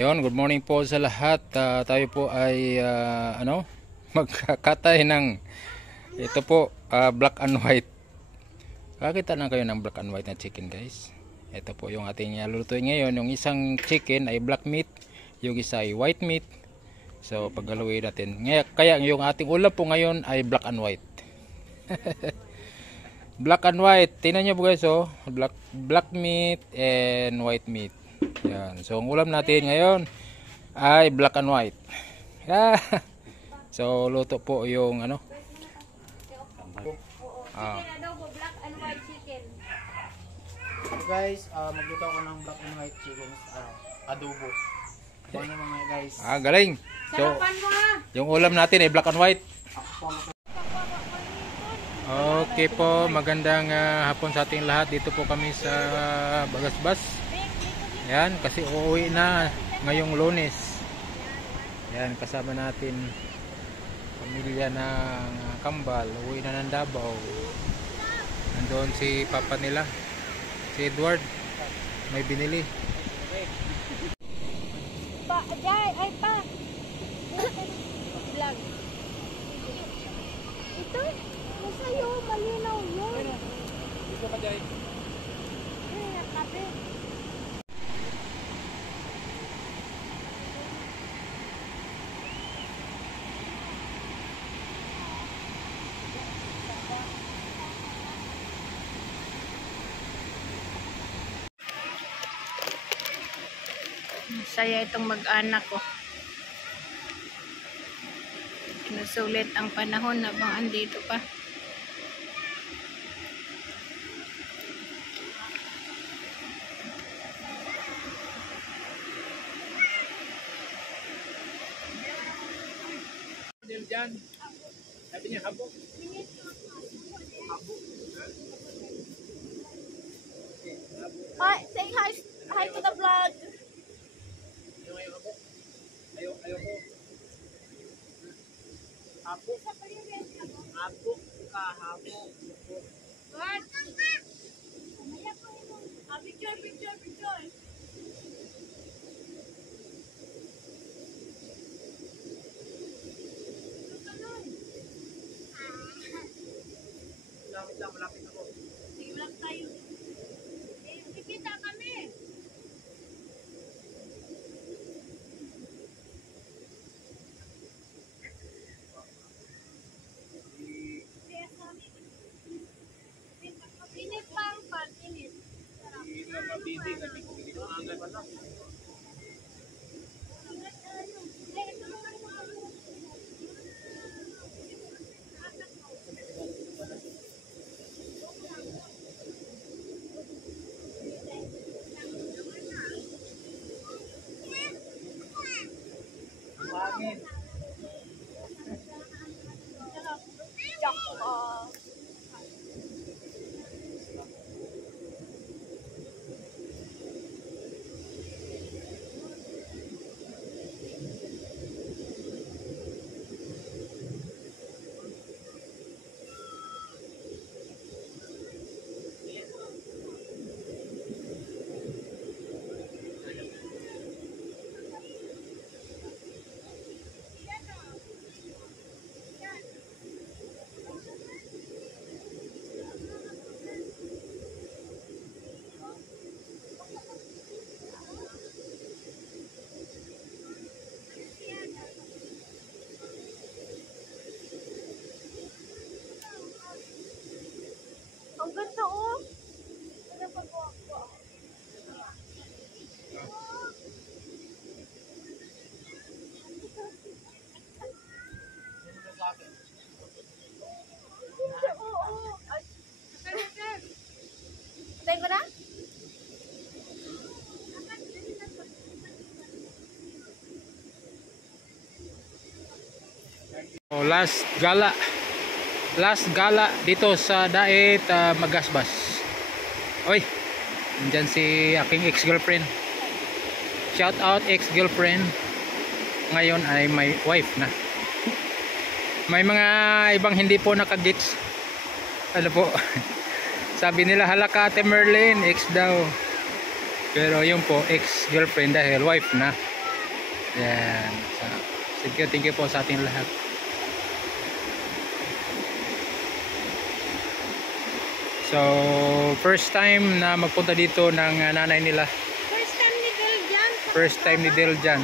Yon, good morning po sa lahat. Tayo po ay magkakatay ng ito po, black and white. Kakita na kayo ng black and white na chicken, guys. Ito po yung ating lulutuin ngayon. Yung isang chicken ay black meat, yung isa ay white meat. So paggalawin natin. Kaya yung ating ulam po ngayon ay black and white. Black and white. Tingnan niyo po guys, oh. Black meat and white meat. Yan. So ang ulam natin ngayon ay black and white. So luto po yung Chicken adobo, black and white chicken. So guys, magluto ako ng black and white chicken adobo. Ano mga guys? galing. So Sarapan mo ha. yung ulam natin ay black and white. Okay po, magandang hapon sa ating lahat. Dito po kami sa Bagasbas. Yan, kasi uuwi na ngayong Lunes. Yan, kasama natin pamilya ng Kambal. Uuwi na ng Davao. Nandoon si papa nila, si Edward. May binili. Pa, Jai, ay pa. Vlog. Ito, nasa'yo, malinaw yun. Gusto ka, Jai? Kape. Saya itong mag-anak ko. Sinusulit ang panahon habang andito pa. Diyan. Sabi niya habok. Hi, say hi to the vlog. Ayoko. Habok ka, habok. What? Picture. Malapit ako. Sige lang tayo. Ikita kami. Init pang init. Mabibig kasi kung hindi ko angay pala. Hangin. Ang ganda oh. Tayo ko na? Oh, last gala dito sa Dait Magasbas. Oy, nandyan si aking ex-girlfriend. Shout out ex-girlfriend. Ngayon ay may wife na. May mga ibang hindi po nakagits. Ano po? Sabi nila halaka Ate Merlin, ex daw. Pero yun po, ex-girlfriend dahil wife na. Yan. So, thank you po sa ating lahat. So, first time na magpunta dito ng nanay nila. First time ni Deljan. First time ni Deljan.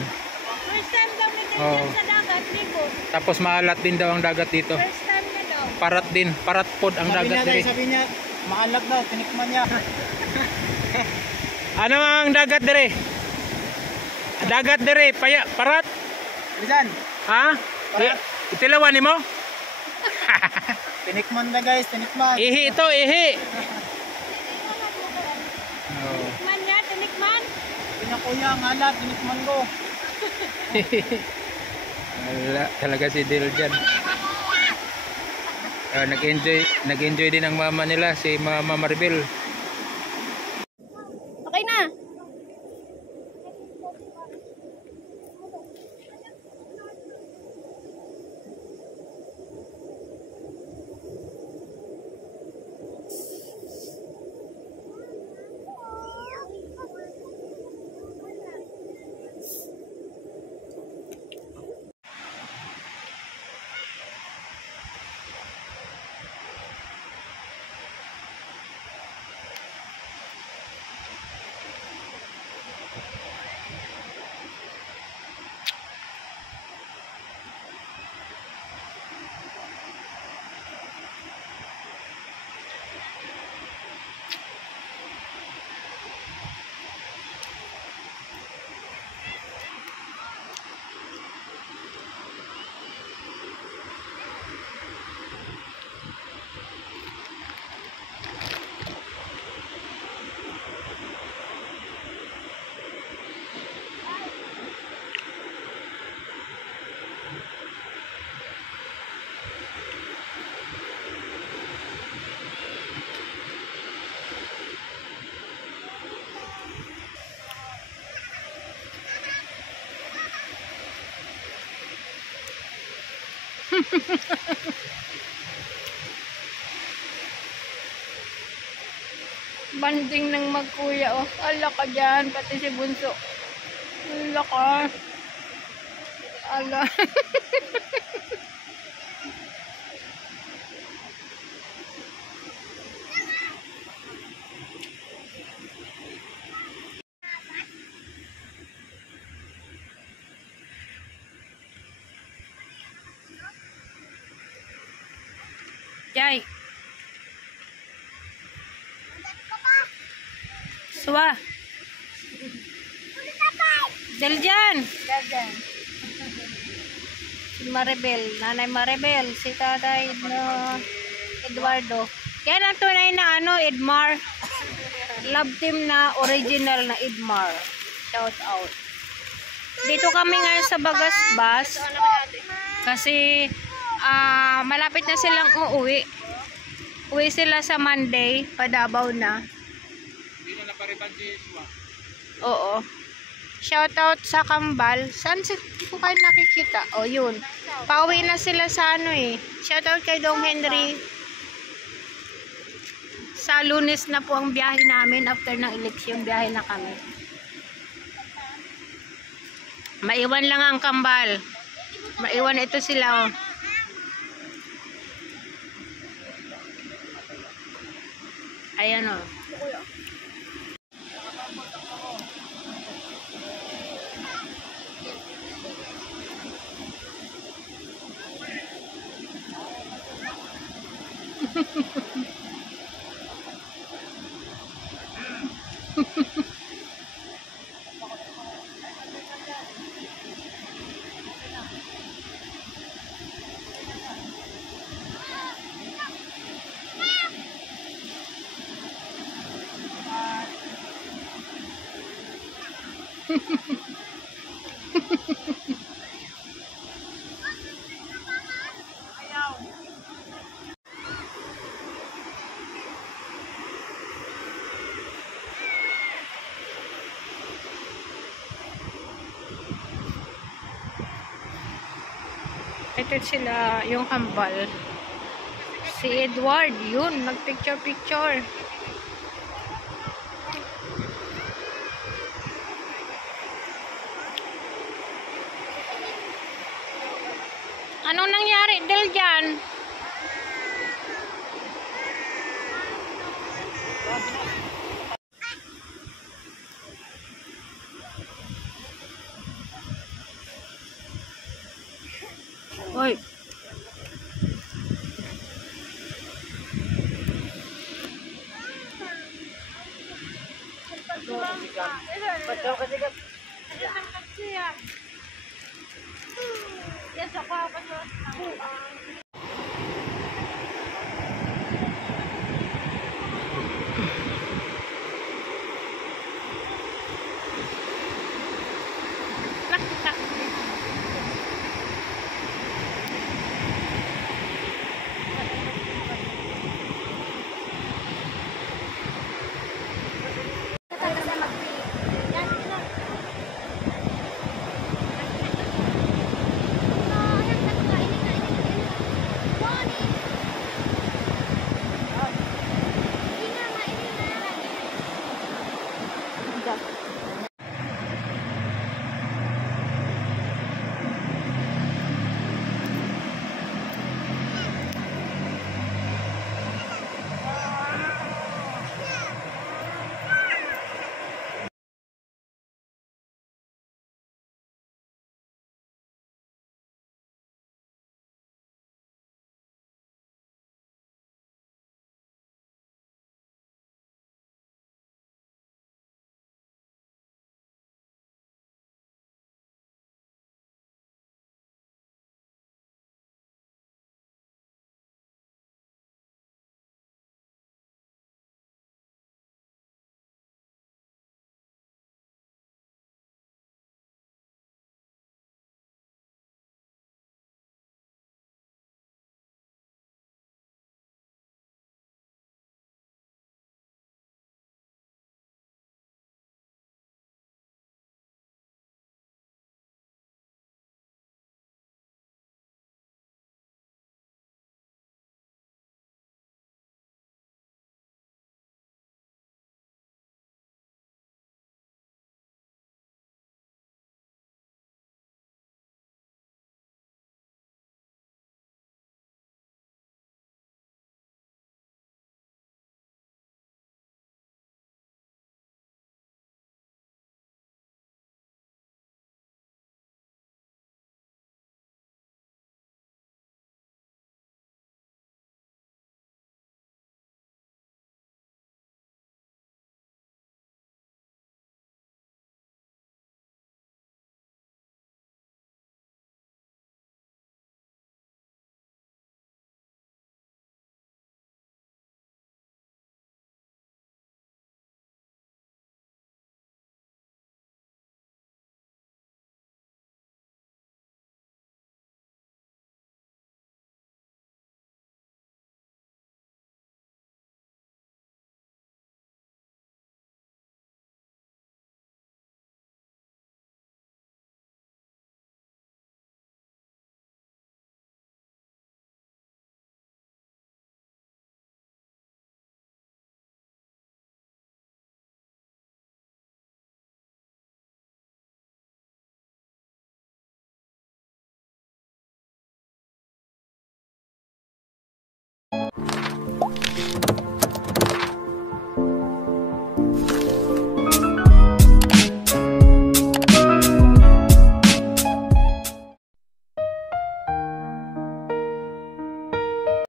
First time daw ni Deljan Oo. sa dagat, Libo. Tapos maalat din daw ang dagat dito. First time na daw. Parat din, parat pod ang dagat dito. Sabi niya, maalat daw, tinikman niya. Ano ang dagat dire? Dagat dire, parat. Rizan, Ha? Parat. Itilawan nimo? tinikman na guys, tinikman. Ihi ito, ihi. Oh. Tinikman niya, tinikman. Pinakuya, maalat, tinikman ko. Wala, talaga si Deljan. Nag-enjoy din ang mama nila, si Mama Maribel. Okay na. Banding ng magkuya, oh. Ala ka dyan, pati si Bunso. Ala ka. Ala. Jai. Suwa. Deljan. Si Maribel. Nanay Maribel. Si Tatay Eduardo. Yan ang tunay na Edmar. Love team na original na Edmar. Shout out. Dito kami ngayon sa Bagasbas. Kasi malapit na silang uuwi. Uwi sila sa Monday. Padabaw na. Oo. Shoutout sa Kambal. Saan ko kayo nakikita? O yun. Pauwi na sila sa Shoutout kay Dong Henry. Sa Lunes na po ang biyahe namin. After ng eleksyon, biyahe na kami. Maiwan lang ang Kambal. Maiwan ito sila, oh. Ayan, oh. Ito sila, yung Kambal. Si Edward, yun, nagpicture-picture. Anong nangyari Del dyan? Oy.